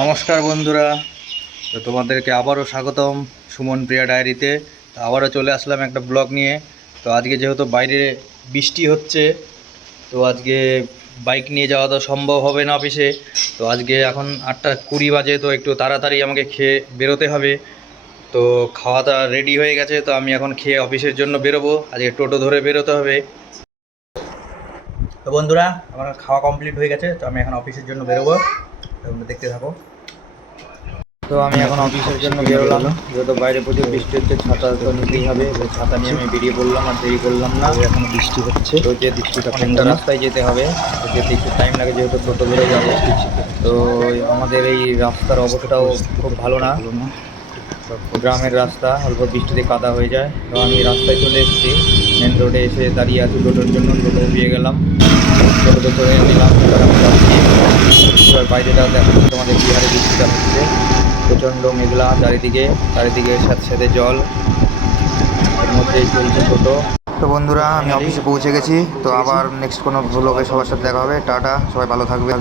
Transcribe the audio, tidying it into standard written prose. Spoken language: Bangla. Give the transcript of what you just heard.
নমস্কার বন্ধুরা, তো তোমাদেরকে আবারও স্বাগতম সুমন প্রিয়া ডায়েরিতে। তো আবারও চলে আসলাম একটা ব্লগ নিয়ে। তো আজকে যেহেতু বাইরে বৃষ্টি হচ্ছে, তো আজকে বাইক নিয়ে যাওয়া তো সম্ভব হবে না অফিসে। তো আজকে এখন 8:20 বাজে, তো একটু তাড়াতাড়ি আমাকে খেয়ে বেরোতে হবে। তো খাওয়া দাওয়া রেডি হয়ে গেছে, তো আমি এখন খেয়ে অফিসের জন্য বেরোবো। আজকে টোটো ধরে বেরোতে হবে। তো বন্ধুরা, আমার খাওয়া কমপ্লিট হয়ে গেছে, তো আমি এখন অফিসের জন্য বেরোবো। তোমরা দেখতে থাকো। তো আমি এখন অফিসের জন্য বেরোলাম, যেহেতু বাইরে প্রচুর বৃষ্টি হচ্ছে, ছাতা তো নিতেই হবে। তো ছাতা নিয়ে আমি বেরিয়ে পড়লাম, আর দেরি করলাম না। এখন বৃষ্টি হচ্ছে, তো যে বৃষ্টিটা অনেকটা রাস্তায় যেতে হবে, তো যেতে একটু টাইম লাগে, যেহেতু টোটো ধরে যাবো। তো আমাদের এই রাস্তার অবস্থাও খুব ভালো না, গ্রামের রাস্তা, অল্প বৃষ্টিতে কাদা হয়ে যায়। তো আমি রাস্তায় চলে এসেছি, মেন রোডে এসে দাঁড়িয়ে আছি টোটোর জন্য। টোটো পেয়ে গেলাম, টোটোতে চলে নিলাম। এবার আমি যাচ্ছি। এবার বাইরেটা দেখাচ্ছি তোমাদের কি হারে বৃষ্টিটা হচ্ছে। প্রচণ্ড মেঘলা চারিদিকে, চারিদিকে স্যাঁতস্যাঁতে জল, এর মধ্যেই চলছে টোটো। তো বন্ধুরা, আমি অফিসে পৌঁছে গেছি। তো আবার নেক্সট কোনো ব্লগে সবার সাথে দেখা হবে। টাটা, সবাই ভালো থাকবে।